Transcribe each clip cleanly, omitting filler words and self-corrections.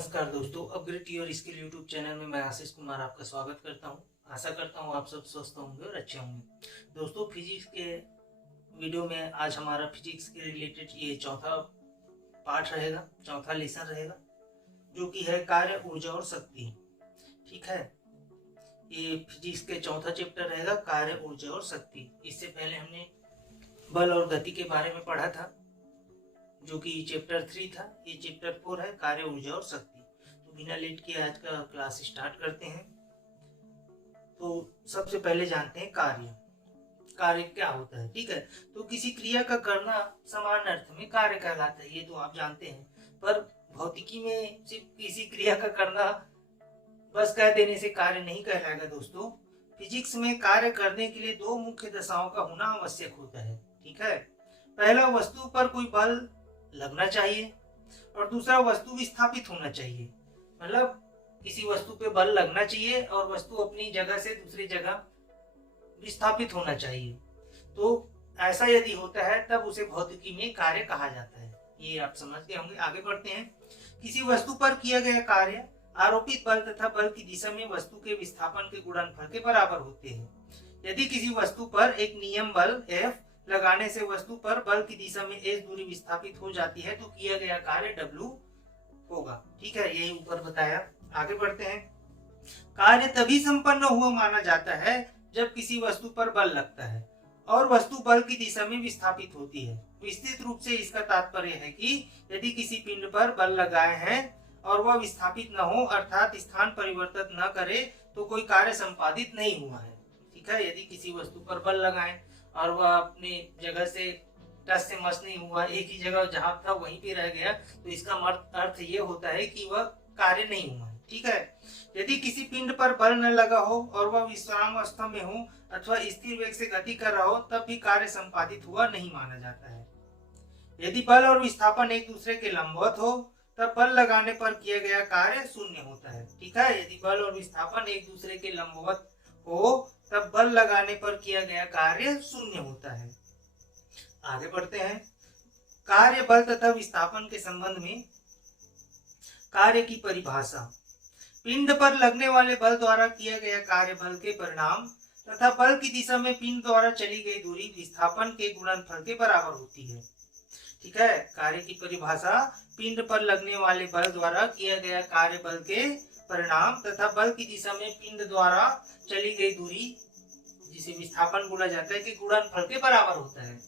नमस्कार दोस्तों, upgrade your skill YouTube channel में मैं आशीष कुमार आपका स्वागत करता हूं। आशा करता हूं आप सब स्वस्थ होंगे और अच्छे होंगे। दोस्तों, फिजिक्स के वीडियो में आज हमारा फिजिक्स के रिलेटेड ये चौथा पार्ट रहेगा, चौथा लेसन रहेगा, जो कि है कार्य, ऊर्जा और शक्ति। ठीक है, ये फिजिक्स के चौथा चैप्टर रहेगा, कार्य, ऊर्जा और शक्ति। इससे पहले हमने बल और गति के बारे में पढ़ा था, जो कि चैप्टर 3 था। ये चैप्टर 4 है, कार्य, ऊर्जा और शक्ति। तो बिना लेट किए आज का क्लास स्टार्ट करते हैं। तो सबसे पहले जानते हैं कार्य। कार्य क्या होता है? ठीक है, तो किसी क्रिया का करना समान अर्थ में कार्य कहलाता है, ये तो आप जानते हैं। पर भौतिकी में सिर्फ किसी क्रिया का करना बस कह देने से कार्य नहीं कहलाएगा दोस्तों। फिजिक्स में कार्य करने के लिए दो मुख्य दशाओं का होना आवश्यक होता है। ठीक है, पहला वस्तु पर कोई बल लगना चाहिए और दूसरा वस्तु विस्थापित होना चाहिए। मतलब किसी वस्तु पे बल लगना चाहिए और वस्तु अपनी जगह से दूसरी जगह विस्थापित होना चाहिए। तो ऐसा यदि होता है तब उसे भौतिकी में कार्य कहा जाता है। ये आप समझ गए होंगे। आगे बढ़ते हैं। किसी वस्तु पर किया गया कार्य आरोपित बल तथा बल की दिशा में वस्तु के विस्थापन के गुणनफल के बराबर होते हैं। यदि किसी वस्तु पर एक नियम बल F लगाने से वस्तु पर बल की दिशा में h दूरी विस्थापित हो जाती है तो किया गया कार्य W होगा। ठीक है, यही ऊपर बताया। आगे बढ़ते हैं। कार्य तभी संपन्न हुआ माना जाता है जब किसी वस्तु पर बल लगता है और वस्तु बल की दिशा में विस्थापित होती है। विस्तृत रूप से इसका तात्पर्य है कि यदि किसी पिंड पर बल लगाए हैं और वह विस्थापित न हो, अर्थात स्थान परिवर्तन न करे, तो कोई कार्य संपादित नहीं हुआ है। ठीक है, यदि किसी वस्तु पर बल लगाएं और वह अपनी जगह से टस से मस नहीं हुआ, एक ही जगह जहां था वहीं पे रह गया, तो इसका अर्थ ये होता है कि वह कार्य नहीं हुआ है। ठीक है, यदि किसी पिंड पर बल न लगा हो और वह विश्राम अवस्था में हो अथवा स्थिर वेग से गति कर रहा हो, तब भी कार्य संपादित हुआ नहीं माना जाता है। यदि बल और विस्थापन एक दूसरे के लंबवत हो तब बल लगाने पर किया गया कार्य शून्य होता है। ठीक है, यदि बल और विस्थापन एक दूसरे के लंबवत हो तब बल लगाने पर किया गया कार्य शून्य होता है। आगे बढ़ते हैं। कार्य, बल तथा विस्थापन के संबंध में कार्य की परिभाषा। पिंड पर लगने वाले बल द्वारा किया गया कार्य बल के परिणाम तथा बल की दिशा में पिंड द्वारा चली गई दूरी विस्थापन के गुणनफल के बराबर होती है। ठीक है, कार्य की परिभाषा। पिंड पर लगने वाले बल द्वारा किया गया कार्य बल के परिणाम तथा बल की दिशा में पिंड द्वारा चली गई दूरी, जिसे विस्थापन बोला जाता है, कि गुणनफल के बराबर होता है।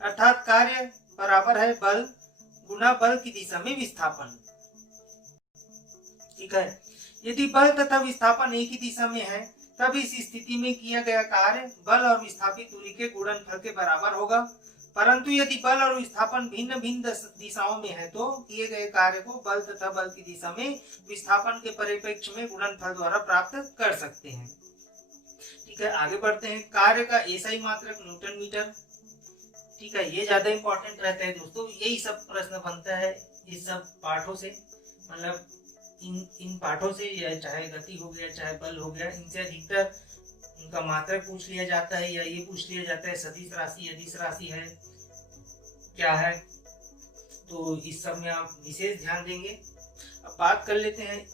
अर्थात कार्य बराबर है बल गुना बल की दिशा में विस्थापन। ठीक है, यदि बल तथा विस्थापन एक ही दिशा में है तब इस स्थिति में किया गया कार्य बल और विस्थापित दूरी के गुणनफल के बराबर होगा। परंतु यदि बल और विस्थापन भिन्न भिन्न दिशाओं में है तो किए गए कार्य को बल तथा बल की दिशा में विस्थापन के परिप्रेक्ष्य में गुणनफल द्वारा प्राप्त कर सकते हैं। ठीक है, आगे बढ़ते हैं। कार्य का एसआई मात्रक न्यूटन मीटर। ठीक है, ये ज्यादा इंपॉर्टेंट रहता है दोस्तों। यही सब प्रश्न बनता है इस सब पाठों से। मतलब इन पाठों से, या चाहे गति हो गया चाहे बल हो गया, इनसे अधिकतर उनका मात्रक पूछ लिया जाता है, या ये पूछ लिया जाता है सदिश राशि अदिश राशि है क्या है। तो इस सब में आप विशेष ध्यान देंगे। अब बात कर लेते हैं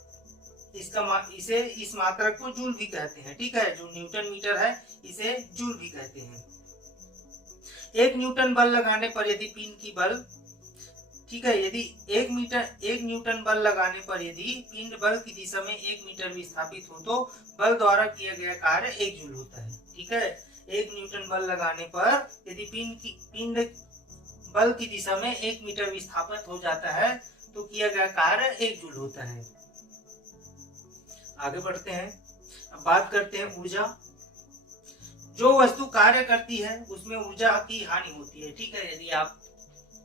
इस मात्रक को जूल भी कहते हैं। ठीक है, जो न्यूटन मीटर है इसे जूल भी कहते हैं। एक न्यूटन बल लगाने पर यदि पिंड की बल, ठीक है, यदि एक न्यूटन बल लगाने पर यदि पिंड बल की दिशा में 1 मीटर विस्थापित हो तो बल द्वारा किया गया कार्य 1 जूल होता है। ठीक है, 1 न्यूटन बल लगाने पर यदि पिंड बल की दिशा में 1 मीटर विस्थापित हो जाता है तो किया गया कार्य 1 जूल होता है। आगे बढ़ते हैं। अब बात करते हैं ऊर्जा। जो वस्तु कार्य करती है उसमें ऊर्जा की हानि होती है। ठीक है, यदि आप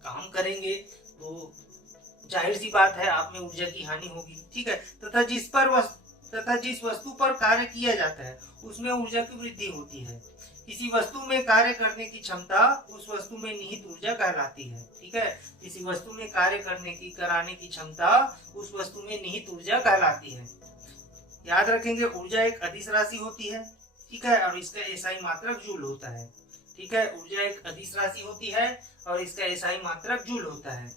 काम करेंगे तो जाहिर सी बात है आप में ऊर्जा की हानि होगी। ठीक है, तथा जिस वस्तु पर कार्य किया जाता है उसमें ऊर्जा की वृद्धि होती है। किसी वस्तु में कार्य करने की क्षमता उस वस्तु में निहित ऊर्जा कहलाती है। ठीक है, किसी वस्तु में कार्य कराने की क्षमता उस वस्तु में निहित ऊर्जा कहलाती है। याद रखेंगे, ऊर्जा एक अदिश राशि होती है। ठीक है, और इसका एसआई मात्रक जूल होता है। ठीक है, ऊर्जा एक अदिश राशि होती है और इसका एसआई मात्रक जूल होता है।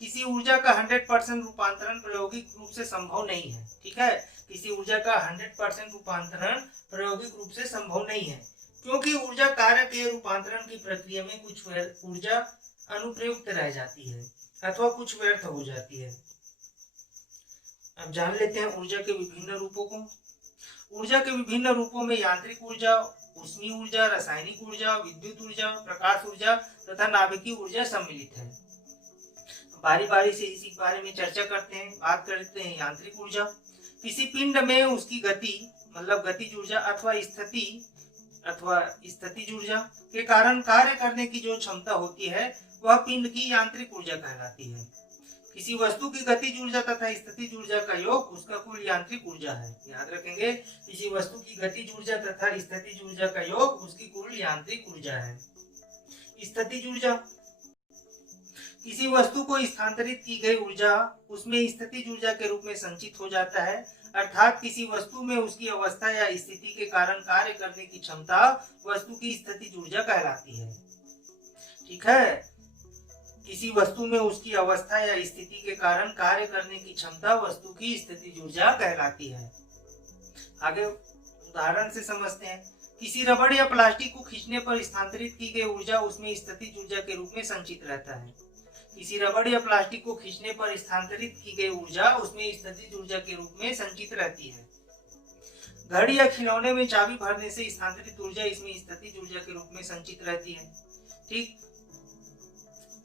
किसी ऊर्जा का 100% रूपांतरण प्रायोगिक रूप से संभव नहीं है। ठीक है, किसी ऊर्जा का 100% रूपांतरण प्रायोगिक रूप से संभव नहीं है, क्योंकि ऊर्जा कार्य के रूपांतरण की प्रक्रिया में कुछ ऊर्जा अनुप्रयुक्त रह जाती है अथवा कुछ व्यर्थ हो जाती है। अब जान लेते हैं ऊर्जा के विभिन्न रूपों को। ऊर्जा के विभिन्न रूपों में यांत्रिक ऊर्जा, ऊष्मीय ऊर्जा, रासायनिक ऊर्जा, विद्युत ऊर्जा, प्रकाश ऊर्जा तथा नाभिकीय ऊर्जा सम्मिलित है। बारी बारी से इसी बारे में चर्चा करते हैं। बात करते हैं यांत्रिक ऊर्जा। किसी पिंड में उसकी गति मतलब गतिज ऊर्जा अथवा स्थितिज ऊर्जा के कारण कार्य करने की जो क्षमता होती है वह पिंड की यांत्रिक ऊर्जा कहलाती है। किसी वस्तु की गतिज ऊर्जा तथा स्थितिज ऊर्जा का योग उसका कुल यांत्रिक ऊर्जा है। याद रखेंगे, किसी वस्तु की गतिज ऊर्जा तथा स्थितिज ऊर्जा का योग उसकी कुल यांत्रिक ऊर्जा है। स्थितिज ऊर्जा, किसी वस्तु को स्थानांतरित की गई ऊर्जा उसमें स्थितिज ऊर्जा के रूप में संचित हो जाता है, अर्थात किसी वस्तु में उसकी अवस्था या स्थिति के कारण कार्य करने की क्षमता वस्तु की स्थितिज ऊर्जा कहलाती है। ठीक है, किसी वस्तु में उसकी अवस्था या स्थिति के कारण कार्य करने की क्षमता वस्तु की स्थितिज ऊर्जा कहलाती है। आगे उदाहरण से समझते हैं। किसी रबड़ या प्लास्टिक को खींचने पर स्थानांतरित की गई ऊर्जा उसमें स्थितिज ऊर्जा के रूप में संचित रहता है। किसी रबड़ या प्लास्टिक को खींचने पर स्थानांतरित की गई ऊर्जा उसमें स्थितिज ऊर्जा के रूप में संचित रहती है। घड़ी या खिलौने में चाबी भरने से स्थानांतरित ऊर्जा इसमें स्थितिज ऊर्जा के रूप में संचित रहती है। ठीक,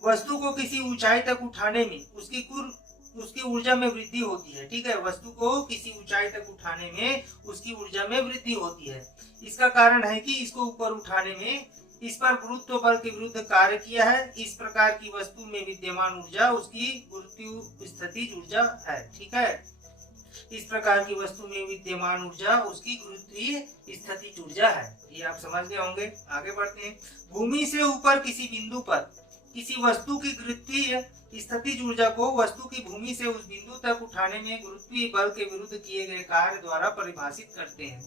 वस्तु को किसी ऊंचाई तक उठाने में उसकी ऊर्जा में वृद्धि होती है। ठीक है, वस्तु को किसी ऊंचाई तक उठाने में उसकी ऊर्जा में वृद्धि होती है। इसका कारण है कि इसको ऊपर उठाने में इस पर गुरुत्व बल के विरुद्ध कार्य किया है। इस प्रकार की वस्तु में विद्यमान ऊर्जा उसकी गुरुत्व स्थितिज ऊर्जा है। ठीक है, इस प्रकार की वस्तु में विद्यमान ऊर्जा उसकी गुरुत्वीय स्थितिज ऊर्जा है। ये आप समझ गए होंगे। आगे बढ़ते हैं। भूमि से ऊपर किसी बिंदु पर किसी वस्तु की गुरुत्वीय स्थितिज ऊर्जा को वस्तु की भूमि से उस बिंदु तक उठाने में गुरुत्वीय बल के विरुद्ध किए गए कार्य द्वारा परिभाषित करते हैं।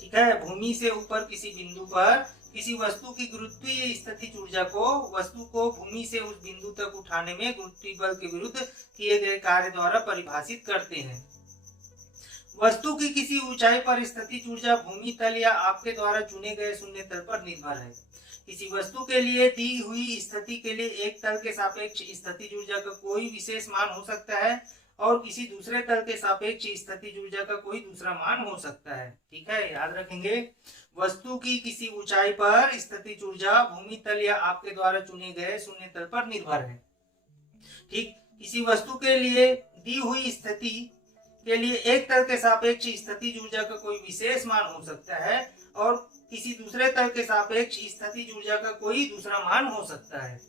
ठीक है, भूमि से ऊपर किसी बिंदु पर किसी वस्तु की गुरुत्वीय स्थितिज ऊर्जा को वस्तु को भूमि से उस बिंदु तक उठाने में गुरुत्वीय बल के विरुद्ध किए गए कार्य द्वारा परिभाषित करते हैं। वस्तु की किसी ऊंचाई पर स्थितिज ऊर्जा भूमि तल या आपके द्वारा चुने गए शून्य तल पर निर्भर है। किसी वस्तु के लिए दी हुई स्थिति के लिए एक तल के सापेक्ष स्थितिज ऊर्जा का कोई विशेष मान हो सकता है और किसी दूसरे तल के सापेक्ष स्थितिज ऊर्जा का कोई दूसरा मान हो सकता है। ठीक है, याद रखेंगे, वस्तु की किसी ऊंचाई पर स्थितिज ऊर्जा भूमि तल या आपके द्वारा चुने गए शून्य तल पर निर्भर है। ठीक, किसी वस्तु के लिए दी हुई स्थिति के लिए एक तल के सापेक्ष स्थितिज ऊर्जा का कोई विशेष मान हो सकता है और किसी दूसरे तल के सापेक्ष स्थितिज ऊर्जा का कोई दूसरा मान हो सकता है।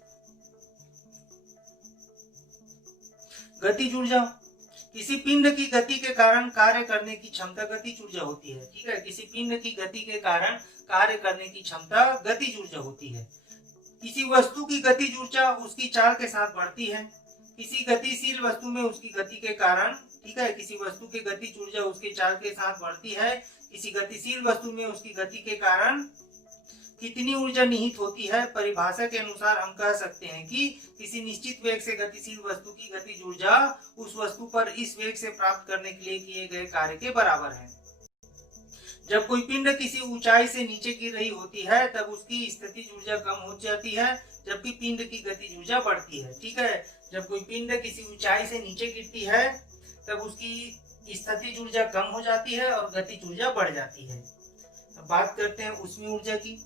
गतिज ऊर्जा, किसी पिंड की गति के कारण कार्य करने की क्षमता गतिज ऊर्जा होती है। ठीक है, किसी पिंड की गति के कारण कार्य करने की क्षमता गतिज ऊर्जा होती है। किसी वस्तु की गतिज ऊर्जा उसकी चाल के साथ बढ़ती है। किसी गतिशील वस्तु में उसकी गति के कारण, ठीक है, किसी वस्तु की गतिज ऊर्जा उसकी चाल के साथ बढ़ती है। किसी गतिशील वस्तु में उसकी गति के कारण कितनी ऊर्जा निहित होती है? परिभाषा के अनुसार हम कह सकते हैं कि किसी निश्चित वेग से गतिशील वस्तु की गतिज ऊर्जा उस वस्तु पर इस वेग से प्राप्त करने के लिए किए गए कार्य के बराबर है। जब कोई पिंड किसी ऊंचाई से नीचे गिर रही होती है तब उसकी स्थितिज ऊर्जा कम हो जाती है, जबकि पिंड की गतिज ऊर्जा बढ़ती है। ठीक है, जब कोई पिंड किसी ऊंचाई से नीचे गिरती है तब उसकी स्थितिज ऊर्जा कम हो जाती है और गतिज ऊर्जा बढ़ जाती है। अब बात करते हैं ऊष्मीय ऊर्जा की।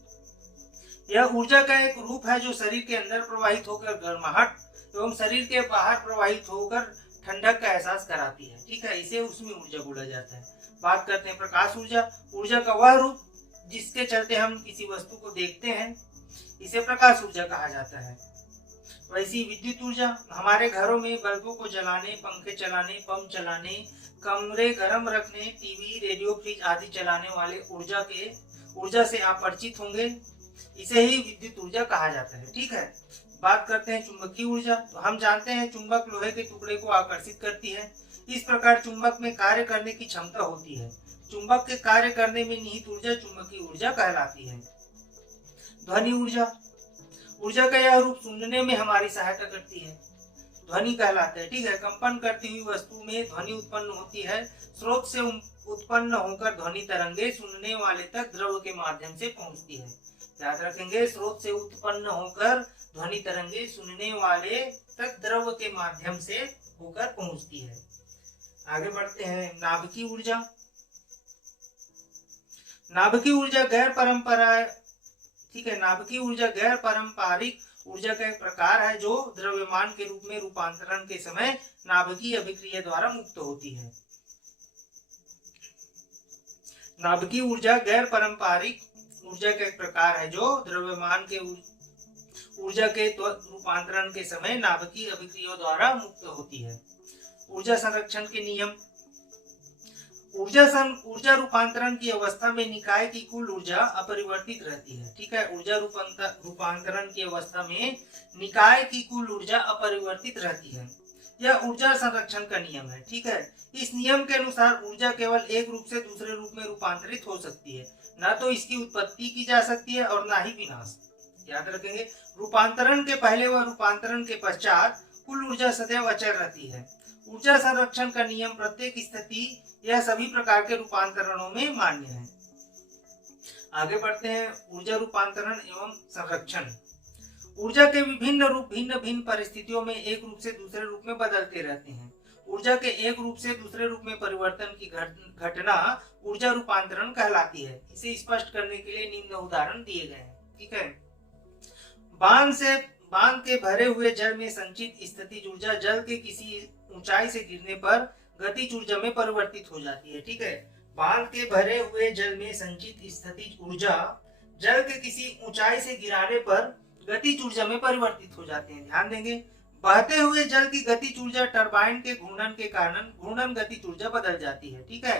यह ऊर्जा का एक रूप है जो शरीर के अंदर प्रवाहित होकर गर्माहट एवं शरीर के बाहर प्रवाहित होकर ठंडक का एहसास कराती है। ठीक है, इसे ऊष्मीय ऊर्जा बोला जाता है। बात करते हैं प्रकाश ऊर्जा। ऊर्जा का वह रूप जिसके चलते हम किसी वस्तु को देखते हैं, इसे प्रकाश ऊर्जा कहा जाता है। वैसी विद्युत ऊर्जा, हमारे घरों में बल्बों को जलाने, पंखे चलाने, पंप चलाने, कमरे गर्म रखने, टीवी, रेडियो, फ्रिज आदि चलाने वाले ऊर्जा से आप परिचित होंगे। इसे ही विद्युत ऊर्जा कहा जाता है। ठीक है, बात करते हैं चुंबकीय ऊर्जा। तो हम जानते हैं चुंबक लोहे के टुकड़े को आकर्षित करती है। इस प्रकार चुंबक में कार्य करने की क्षमता होती है। चुंबक के कार्य करने में निहित ऊर्जा चुंबकीय ऊर्जा कहलाती है। ध्वनि ऊर्जा, ऊर्जा का यह रूप सुनने में हमारी सहायता करती है। ध्वनि कहलाता है। ठीक है, कंपन करती हुई वस्तु में ध्वनि उत्पन्न होती है। स्रोत से उत्पन्न होकर ध्वनि तरंगे सुनने वाले तक द्रव के माध्यम से पहुंचती है। याद रखेंगे, स्रोत से उत्पन्न होकर ध्वनि तरंगे सुनने वाले तक द्रव के माध्यम से होकर पहुंचती है। आगे बढ़ते हैं। नाभिकीय ऊर्जा। नाभिकीय ऊर्जा गैर परंपरा ठीक है, नाभिकीय ऊर्जा गैर पारंपरिक ऊर्जा का एक प्रकार है जो द्रव्यमान के रूप में रूपांतरण के समय नाभिकीय अभिक्रिया द्वारा मुक्त होती है। नाभिकीय ऊर्जा गैर पारंपरिक ऊर्जा का एक प्रकार है जो द्रव्यमान के ऊर्जा के रूपांतरण के समय नाभिकीय अभिक्रिया द्वारा मुक्त होती है। ऊर्जा संरक्षण के नियम। ऊर्जा रूपांतरण की अवस्था में निकाय की कुल ऊर्जा अपरिवर्तित रहती है। ठीक है, ऊर्जा रूपांतरण की अवस्था में निकाय की कुल ऊर्जा अपरिवर्तित रहती है। यह ऊर्जा संरक्षण का नियम है। ठीक है, इस नियम के अनुसार ऊर्जा केवल एक रूप से दूसरे रूप में रूपांतरित हो सकती है, न तो इसकी उत्पत्ति की जा सकती है और न ही विनाश। याद रखेंगे, रूपांतरण के पहले व रूपांतरण के पश्चात कुल ऊर्जा सदैव अचर रहती है। ऊर्जा संरक्षण का नियम प्रत्येक स्थिति यह सभी प्रकार के रूपांतरणों में मान्य है। आगे बढ़ते हैं। ऊर्जा रूपांतरण एवं संरक्षण। ऊर्जा के विभिन्न रूप भिन्न भिन्न परिस्थितियों में एक रूप से दूसरे रूप में बदलते रहते हैं। ऊर्जा के एक रूप से दूसरे रूप में परिवर्तन की घटना ऊर्जा रूपांतरण कहलाती है। इसे स्पष्ट करने के लिए निम्न उदाहरण दिए गए हैं। ठीक है, बांध के भरे हुए जल में संचित स्थितिज ऊर्जा जल के किसी ऊंचाई से गिरने पर गतिज ऊर्जा में परिवर्तित हो जाती है। ठीक है, बांध के भरे हुए जल में संचित स्थितिज ऊर्जा जल के किसी ऊंचाई से गिराने पर गतिज ऊर्जा में परिवर्तित हो जाते हैं। ध्यान देंगे, बहते हुए जल की गतिज ऊर्जा टरबाइन के घूर्णन के कारण घूर्णन गतिज ऊर्जा बदल जाती है। ठीक है,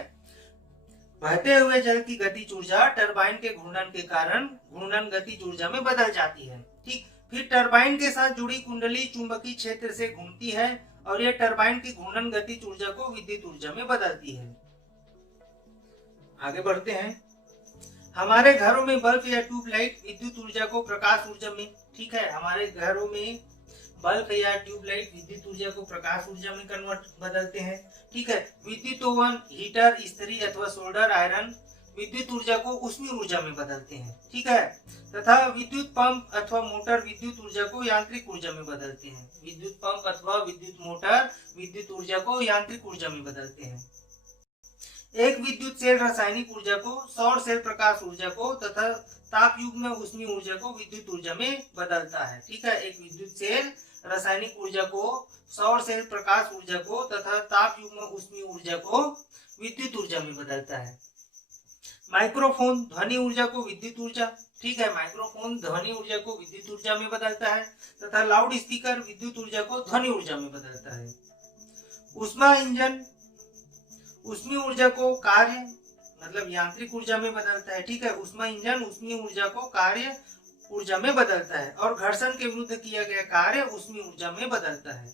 बहते हुए जल की गतिज ऊर्जा टरबाइन के घूर्णन के कारण घूर्णन गतिज ऊर्जा में बदल जाती है। ठीक, फिर टरबाइन के साथ जुड़ी कुंडली चुंबकीय क्षेत्र से घूमती है और यह टरबाइन की घूर्णन गतिज ऊर्जा को विद्युत ऊर्जा में बदलती है। आगे बढ़ते हैं। हमारे घरों में बल्ब या ट्यूबलाइट विद्युत ऊर्जा को प्रकाश ऊर्जा में ठीक है, हमारे घरों में बल्ब या ट्यूबलाइट विद्युत ऊर्जा को प्रकाश ऊर्जा में बदलते हैं। ठीक है, विद्युत ओवन, हीटर, इस्त्री अथवा सोल्डर आयरन विद्युत ऊर्जा को ऊष्मीय ऊर्जा में बदलते हैं। ठीक है, तथा विद्युत पंप अथवा मोटर विद्युत ऊर्जा को यांत्रिक ऊर्जा में बदलते हैं। विद्युत पंप अथवा विद्युत मोटर विद्युत ऊर्जा को यांत्रिक ऊर्जा में बदलते हैं। एक विद्युत सेल रासायनिक ऊर्जा को, सौर सेल प्रकाश ऊर्जा को तथा ताप युग में ऊष्मीय ऊर्जा को विद्युत ऊर्जा में बदलता है। ठीक है, एक विद्युत सेल रासायनिक ऊर्जा को, सौर सेल प्रकाश ऊर्जा को तथा ताप युग में ऊष्मीय ऊर्जा को विद्युत ऊर्जा में बदलता है। माइक्रोफोन ध्वनि ऊर्जा को विद्युत ऊर्जा ठीक है, माइक्रोफोन ध्वनि ऊर्जा को विद्युत ऊर्जा में बदलता है तथा लाउड स्पीकर विद्युत ऊर्जा को ध्वनि ऊर्जा में बदलता है। ऊष्मा इंजन ऊष्मीय ऊर्जा को कार्य मतलब यांत्रिक ऊर्जा में बदलता है। ठीक है, ऊष्मा इंजन ऊष्मीय ऊर्जा को कार्य ऊर्जा में बदलता है और घर्षण के विरुद्ध किया गया कार्य ऊष्मीय ऊर्जा में बदलता है।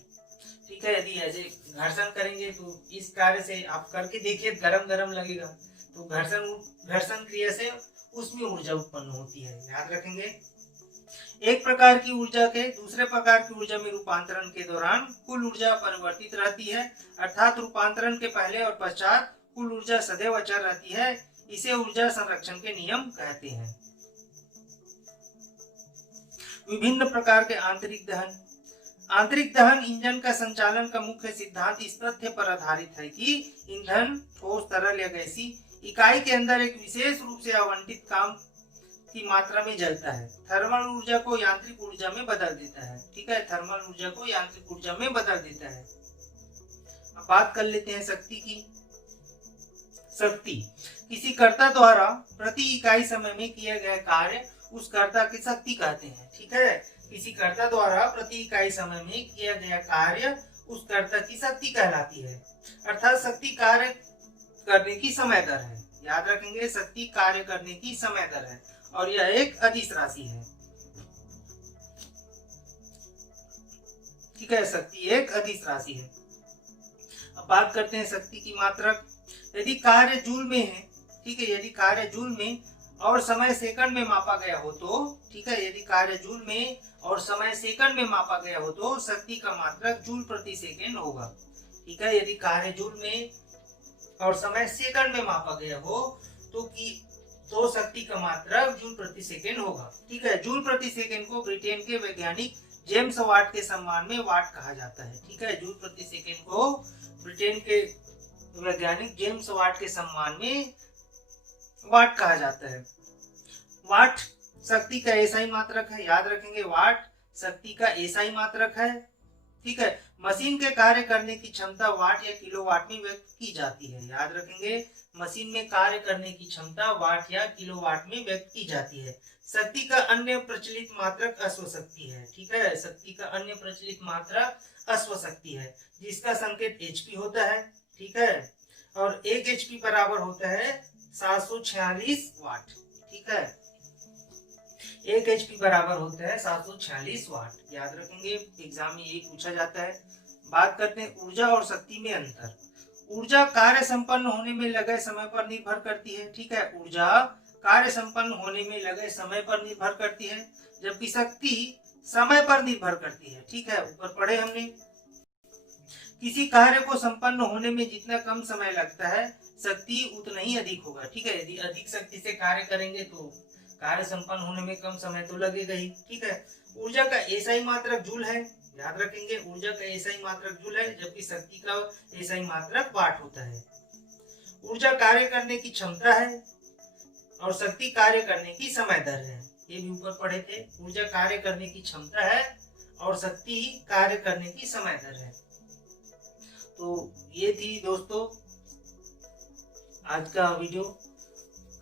ठीक है, यदि ऐसे घर्षण करेंगे तो इस कार्य से आप करके देखिए, गरम गरम लगेगा, तो घर्षण क्रिया से ऊष्मीय ऊर्जा उत्पन्न होती है। याद रखेंगे, एक प्रकार की ऊर्जा के दूसरे प्रकार की ऊर्जा में रूपांतरण के दौरान कुल ऊर्जा परिवर्तित रहती है, अर्थात रूपांतरण के पहले और पश्चात कुल ऊर्जा सदैव अचर रहती है। इसे ऊर्जा संरक्षण के नियम कहते हैं। विभिन्न प्रकार के आंतरिक दहन। आंतरिक दहन इंजन का संचालन का मुख्य सिद्धांत इस तथ्य पर आधारित है कि ईंधन ठोस, तरल या गैसीय इकाई के अंदर एक विशेष रूप से आवंटित काम की मात्रा में जलता है। थर्मल ऊर्जा को यांत्रिक ऊर्जा में बदल देता है। ठीक है, थर्मल ऊर्जा को यांत्रिक ऊर्जा में बदल देता है। अब बात कर लेते हैं शक्ति की। शक्ति किसी कर्ता द्वारा प्रति इकाई समय में किया गया कार्य उस कर्ता की शक्ति कहते हैं। ठीक है, किसी कर्ता द्वारा प्रति इकाई समय में किया गया कार्य उस कर्ता की शक्ति कहलाती है, अर्थात शक्ति कार्य करने की समय दर है। याद रखेंगे, शक्ति कार्य करने की समय दर है और यह एक अदिश राशि है। ठीक है, शक्ति एक अदिश राशि है। अब बात करते हैं शक्ति की मात्रक। यदि कार्य जूल में है, ठीक है, यदि कार्य जूल में और समय सेकंड में मापा गया हो तो, ठीक है, यदि कार्य जूल में और समय सेकंड में मापा गया हो तो शक्ति का मात्रक जूल प्रति सेकंड होगा। ठीक है, यदि कार्य जूल में और समय सेकंड में मापा गया हो तो शक्ति का मात्रक जूल प्रति सेकंड होगा। ठीक है, जूल प्रति सेकंड को ब्रिटेन के वैज्ञानिक जेम्स वाट के सम्मान में वाट कहा जाता है। ठीक है, जूल प्रति सेकंड को ब्रिटेन के वैज्ञानिक जेम्स वाट के सम्मान में वाट कहा जाता है। वाट शक्ति का एसआई मात्रक है, याद रखेंगे, वाट शक्ति का एसआई मात्रक है। ठीक है, मशीन के कार्य करने की क्षमता वाट या किलोवाट में व्यक्त की जाती है। याद रखेंगे, मशीन में कार्य करने की क्षमता वाट या किलोवाट में व्यक्त की जाती है। शक्ति का अन्य प्रचलित मात्रक अश्व शक्ति है। ठीक है, शक्ति का अन्य प्रचलित मात्रक अश्व शक्ति है, जिसका संकेत एचपी होता है। ठीक है, और 1 एचपी बराबर होता है 746 वाट। ठीक है, 1 एचपी बराबर होता है 746 वाट। याद रखेंगे, एग्जाम में यही पूछा जाता है। बात करते हैं ऊर्जा और शक्ति में अंतर। ऊर्जा कार्य संपन्न होने में लगे समय पर निर्भर करती है। ठीक है, ऊर्जा कार्य संपन्न होने में लगे समय पर निर्भर करती है, जबकि शक्ति समय पर निर्भर करती है। ठीक है, ऊपर पढ़े हमने, किसी कार्य को संपन्न होने में जितना कम समय लगता है शक्ति उतना ही अधिक होगा। ठीक है, यदि अधिक शक्ति से कार्य करेंगे तो कार्य संपन्न होने में कम समय तो लगेगा ही। ठीक है, ऊर्जा का एसआई मात्रक जूल है। याद रखेंगे, ऊर्जा का एसआई मात्रक जूल है, जबकि शक्ति का एसआई मात्रक वाट होता है। ऊर्जा कार्य करने की क्षमता है और शक्ति कार्य करने की समय दर है। ये भी ऊपर पढ़े थे, ऊर्जा कार्य करने की क्षमता है और शक्ति कार्य करने की समय दर है। तो ये थी दोस्तों आज का वीडियो,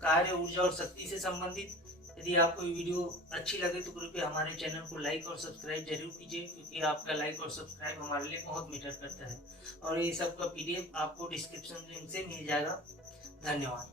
कार्य, ऊर्जा और शक्ति से संबंधित। यदि आपको ये वीडियो अच्छी लगे तो कृपया हमारे चैनल को लाइक और सब्सक्राइब जरूर कीजिए, क्योंकि आपका लाइक और सब्सक्राइब हमारे लिए बहुत मैटर करता है। और ये सब का पीडीएफ आपको डिस्क्रिप्शन लिंक से मिल जाएगा। धन्यवाद।